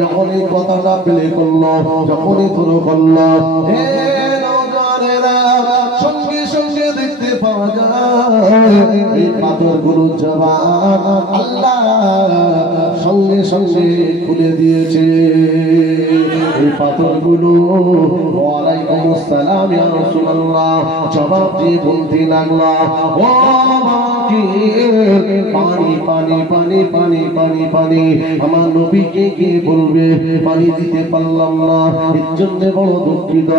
যখনই কথাটা প্লে করলো, যখনই শুরু করলো, হে নওজোয়ানেরা, সঙ্গে সঙ্গে দেখতে পাওয়া যায় এই পাথরগুলো জবান আল্লাহ সঙ্গে সঙ্গে খুলে দিয়েছে। এই পাথরগুলো ওয়ালাইকুম আসসালাম ইয়া রাসূলুল্লাহ জবাব দিয়ে বলতে লাগলো, ও পানি পানি পানি পানি পানি পানি। আমার নবীকে গিয়ে বলবে পানি দিতে পারলাম না, এর জন্য বড় দুঃখিত।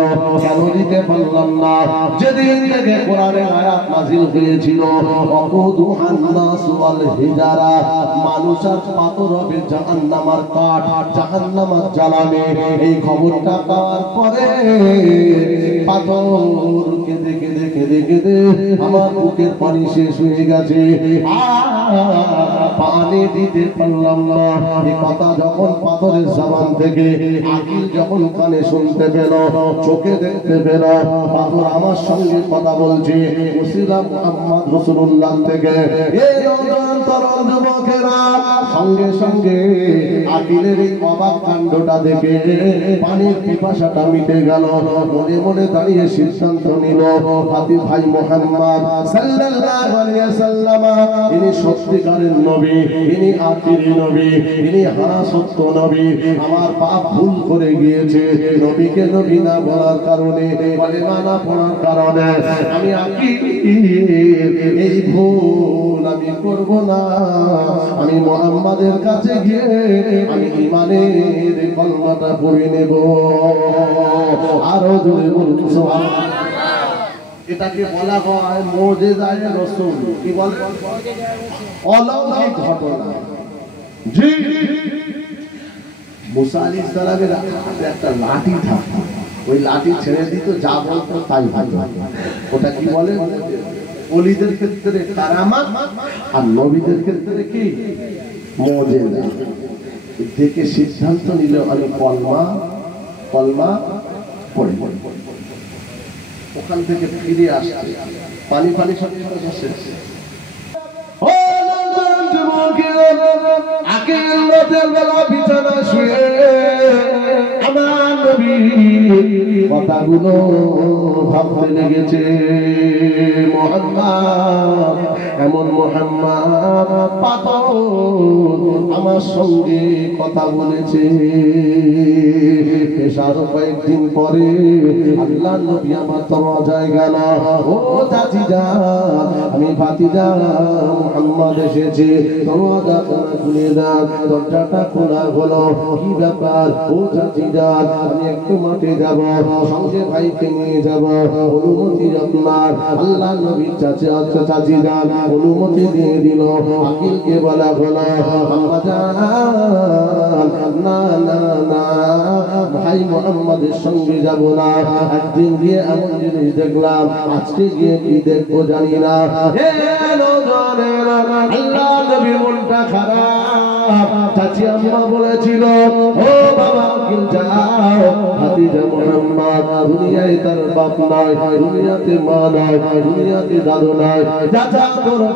কেন দিতে পারলাম না? যেদিন থেকে কোরআনের আয়াত নাযিল হয়েছিল, ওয়াকুদুহান নাসু ওয়াল হিজারা, মানুষ আর পাথর হবে জাহান্নামের কাঠ, জাহান্নামের জ্বালানি। এই খবরটা পাওয়ার পরে পাথর কেঁদে কেঁদে কেঁদে কেঁদে আমার বুকের পানি শেষ হয়ে গেছে, পানি দিতে পারলাম না। এই কথা যখন পাথরের জবান থেকে আকিল যখন কানে শুনতে পেল, চোখে দেখতে পেল, পাথর আমার সঙ্গে কথা বলছে ওসিলা মুহাম্মদ রাসূলুল্লাহ থেকে, এই নওজোয়ান তরুণ যুবকেরা সঙ্গে সঙ্গে আকিলের এই অবাক কাণ্ডটা দেখে পানির পিপাসাটা মিটে গেল। মনে মনে দাঁড়িয়ে সিদ্ধান্ত নিল, হাবিব ভাই মুহাম্মদ সাল্লাল্লাহু আলাইহি ওয়াসাল্লাম ইনি সত্যিকারের নবী, ইনি আখিরি নবী, ইনি হারা সত্য নবী। আমার পাপ ভুল করে গিয়েছে, নবীকে নবী না বলার কারণে, কলেমা না পড়ার কারণে আমি এই ভুল আমি করব না। আমি মুহাম্মাদের কাছে গিয়ে আমি ঈমানের কলমাটা পড়ে নেব। আরো জোরে বলুন সুবহানাল্লাহ। এটাকে বলা হয় মুজিজায়ে রাসূল। কি বলে? অলৌকিক ঘটনা। জি, মুসা আলাইহিস সালামের হাতে একটা লাঠি থাকতো, ওই লাঠি ছেড়ে দিত, যা বলতো তাই হতো। ওটা কি বলে? ওলিদের ক্ষেত্রে কারামাত, আর নবীদের ক্ষেত্রে কি মুজিজা। দেখে সিদ্ধান্ত নিল আমি কলমা পড়ে। ওখান থেকে ফিরে আসছে, পানি পানি সব বসে। ও নওজোয়ান যুবকেরা, আকিল রাতের বেলা বিছানা শুয়ে আমার নবী কথাগুলো ভাবতে লেগেছে। মুহাম্মদ, এমন মুহাম্মদ পাথর আমার সঙ্গে কথা বলেছে। আরো কয়েকদিন পরে আল্লাহ নবী আমার দরজায় গেল, ও চাচিজা, আমি ভাতিজা মুহাম্মদ এসেছে, দরজা খুলে দাও। দরজাটা খোলা হলো। কি ব্যাপার? ও চাচিজা, আমি একটু মাঠে যাব, সঙ্গে ভাইকে নিয়ে যাব, অনুমতি আপনার? আল্লাহ নবীর চাচিজা অনুমতি দিয়ে দিল। আকিলকে বলা হলো, আম্মা জান, না না না, ভাই মুহাম্মাদের সঙ্গে যাব না। একদিন গিয়ে এমন জিনিস দেখলাম, আজকে গিয়ে কি দেখবো জানি না। হে নওজোয়ানেরা, আল্লাহ নবীর মনটা খারাপ। চাচি আম্মা বলেছিল, ও বাবা আকিল যাও, ভাতিজা মুহাম্মদ দুনিয়ায় তার বাপ নাই, দুনিয়াতে মা নাই, দুনিয়াতে দাদু নাই, চাচা বড়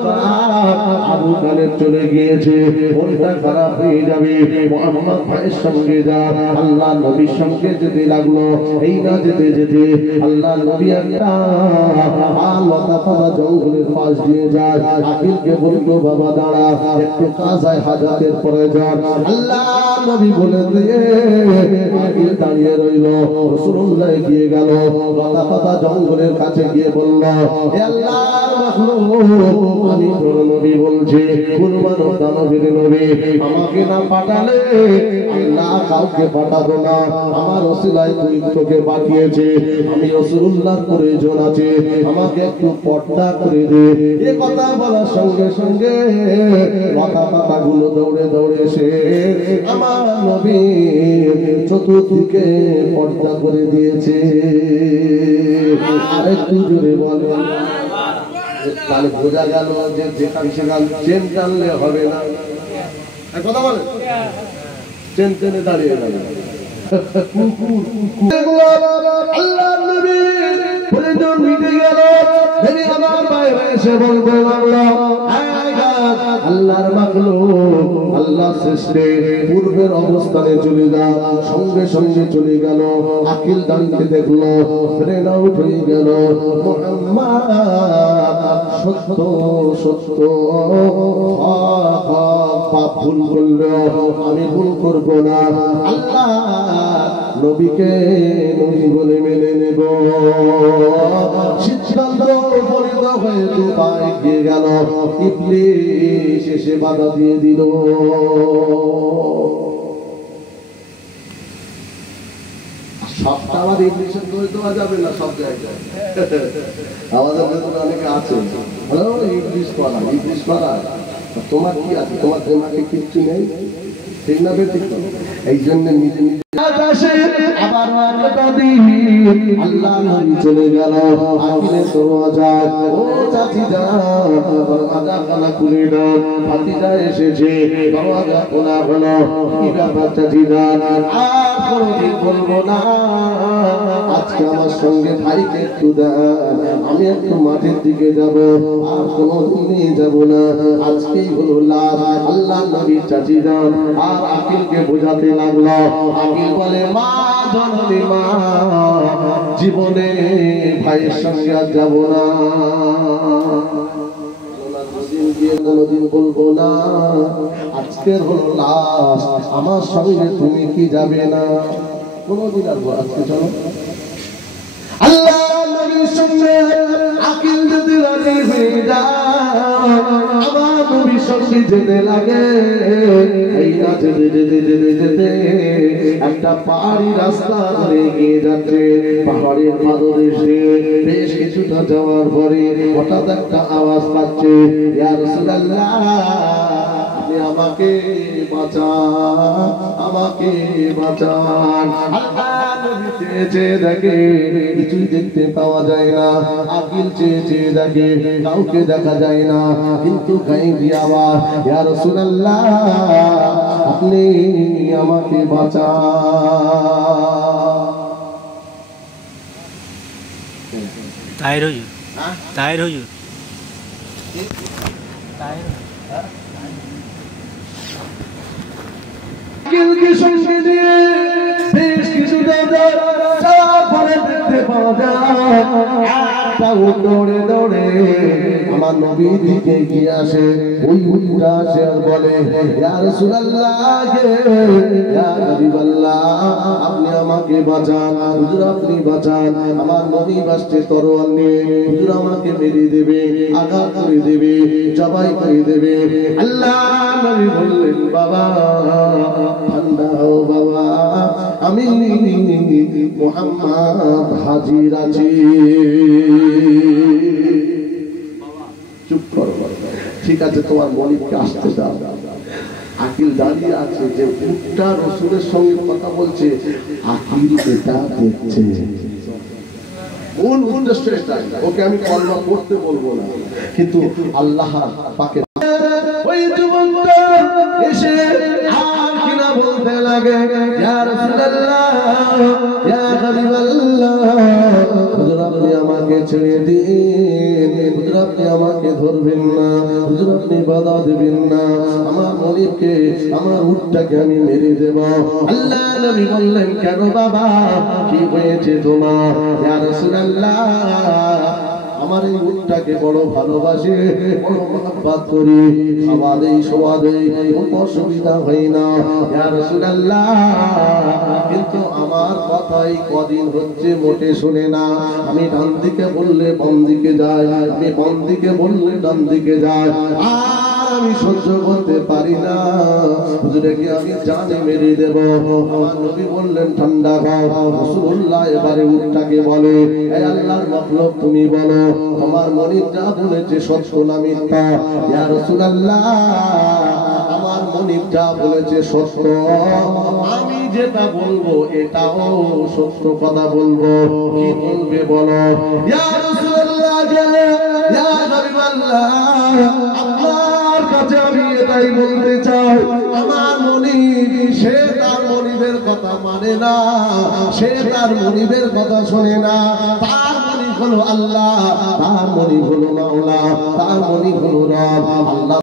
আবু তালেব চলে গিয়েছে, মনটা খারাপ হয়ে যাবে। মুহাম্মদ ভাইয়ের সঙ্গে যা। আল্লাহ নবীর সঙ্গে যেতে লাগলো। এই না যেতে যেতে আল্লাহ নবী একটা লতা পাতা জঙ্গলের পাশ দিয়ে যায়। আকিলকে বললো, বাবা দাঁড়া, একটু কাজায় হাজাতের প্রয়োজন। আল্লাহ নবী বলে দিয়ে আকিল দাঁড়িয়ে রইল। রাসূলুল্লাহ এগিয়ে গেল, লতা পাতা জঙ্গলের কাছে গিয়ে বলল, হে আল্লাহর মাখলুক, আমি তোর নবী বলছি, কুরবান দানবীর নবী, আমাকে না পাঠালে আল্লাহ কাউকে পাঠাবো না। আমার ওসিলায় তুই তোকে পাঠিয়েছে, আমি রাসূলুল্লাহর প্রয়োজন আছে, আমাকে একটু পর্দা করে দে। এ কথা বলার সঙ্গে সঙ্গে লতা পাতাগুলো দৌড়ে দৌড়ে এসে আমার নবী চতুর্দিকে পর্দা করে দিয়েছে। আরেকটু জোরে বলেন। তাহলে বোঝা গেল যে যেখান সেখান চেন টানলে হবে না। কথা বলে চেন টেনে দাঁড়িয়ে গেল। আল্লাহর নবী প্রয়োজন মিটে গেল। আমার বাইরে এসে বলতে লাগলো, আল্লাহর মাখলুক আল্লাহ সৃষ্টি পূর্বের অবস্থানে চলে যায় সঙ্গে সঙ্গে চলে গেল আকিল দানকে দেখলো ব্রেন আউট হয়ে গেল মুহাম্মদ সত্য সত্য পাপ ভুল করলো আমি ভুল করব না আল্লাহ নবীকে নবী বলে মেনে নেব সিদ্ধান্ত উপনীত হয়ে দুবাই গিয়ে গেল ইবলিস এসে বাধা দিয়ে দিল সবটা আবার ইবলিসের দোষ দেওয়া যাবে না সব জায়গায় আমাদের ভেতরে অনেকে আছে ইবলিস করা তোমার কি আছে তোমার তোমাকে কিচ্ছু নেই ঠিক না বেঠিক এই জন্য নিজে নিজে আবার আল্লাহ নবী চলে গেল আকিলের দরওয়াজায় ও চাচিদা দরওয়াজা খোলা খুলে দাও ভাতিজা এসেছে দরওয়াজা খোলা হলো কি ব্যাপার চাচিদা আর কোনদিন বলবো না আজকে আমার সঙ্গে ভাইকে একটু দেন আমি একটু মাঠের দিকে যাব আর কোনদিন নিয়ে যাব না আজকেই হলো লাশ আল্লাহ নবীর চাচিদা আর আকিলকে বোঝাতে লাগলো আকিল বলে মা জননী মা জীবনে ভাইয়ের সঙ্গে আর যাব না কোনদিন বলবো না আজকের হলো লাশ আমার সঙ্গে তুমি কি যাবে না কোনদিন আর আজকে চলো আল্লাহ নবীর সঙ্গে আকিল যদি রাজি হয়ে যায় আমার নবীর সঙ্গে যেতে লাগে এই না যেতে যেতে যেতে যেতে একটা পাহাড়ি রাস্তা ধরে এগিয়ে যাচ্ছে পাহাড়ের পাদদেশে বেশ কিছুটা যাওয়ার পরে হঠাৎ একটা আওয়াজ পাচ্ছে ইয়া রাসূলুল্লাহ আপনি আমাকে বাঁচান আমাকে বাঁচান আল্লাহ নবী চেয়ে দেখে কিছুই দেখতে পাওয়া যায় না আকিল চেয়ে দেখে কাউকে দেখা যায় না কিন্তু গায়েবী আওয়াজ ইয়া রাসূলুল্লাহ আপনি আমাকে বাঁচান তাহির হুজুর তাহির হুজুর আকিলকে সঙ্গে নিয়ে বেশ কিছুটা যাওয়ার পরে দেখতে পাওয়া যায় একটা উট দৌড়ে দৌড়ে আমার নবীর দিকে গিয়ে আসে ওই উটটা আসে আর বলে ইয়া রাসূলুল্লাহ ইয়া হাবিবাল্লাহ আপনি আমাকে বাঁচান হুজুর আপনি বাঁচান আমার নবী বাসতে তরোয়াল নিয়ে হুজুর আমাকে মেরে দেবে আঘাত করে দেবে জবাই করে দেবে আল্লাহ নবী বললেন বাবা ঠান্ডা হও বাবা আমি মুহাম্মদ হাজির আছি চুপ করো ঠিক আছে তোমার মনিবকে আসতে দাও আকিল দাঁড়িয়ে আছে যে উটটা রাসূলের সঙ্গে কথা বলছে আকিল এটা দেখছে মূল উদ্দেশ্য এটাই ওকে আমি কলমা পড়তে বলবো না কিন্তু আল্লাহ পাকের ওই যুবকটা এসে আর কিনা বলতে লাগে ইয়া রাসূলুল্লাহ ইয়া হাবিবাল্লাহ হুজুর আপনি আমাকে ছেড়ে দিন হুজুর আপনি আমাকে ধরবেন না হুজুর আপনি বাধা দিবেন না আমার মনিবকে আমার উটটাকে আমি মেরে দেব আল্লাহ নবী বললেন কেন বাবা কি হয়েছে তোমার ইয়া রাসূলুল্লাহ আমার এই উটটাকে বড় ভালোবাসে বড় মহব্বত করি খাওয়া দেই শোয়া দেই কোনো অসুবিধা হয় না ইয়া রাসূলুল্লাহ কিন্তু আমার কথাই কদিন হচ্ছে মোটে শুনে না আমি ডান দিকে বললে বাম দিকে যায় আমি বাম দিকে বললে ডান দিকে যায় আমি সহ্য করতে পারি না হুজুরকে আমি জানে মেরে দেব আমার নবী বললেন ঠান্ডা খাও রাসূলুল্লাহ এবারে উটটাকে বলে হে আল্লাহর মাখলুক তুমি বলো আমার মনিব যা বলেছে সত্য না মিথ্যা ইয়া রাসূলুল্লাহ আমার মনিব যা বলেছে সত্য আমি যেটা বলবো এটাও সত্য কথা বলবো কি বলবে বলো ইয়া রাসূলুল্লাহ ইয়া হাবিবাল্লাহ আপনার কাছে আমি এটাই বলতে চাই আমার মনিব সে তার মনিবের কথা মানে না সে তার মনিবের কথা শোনে না তার মনিব হলো আল্লাহ তার মনিব হলো মাওলা তার মনিব হলো রব আল্লাহ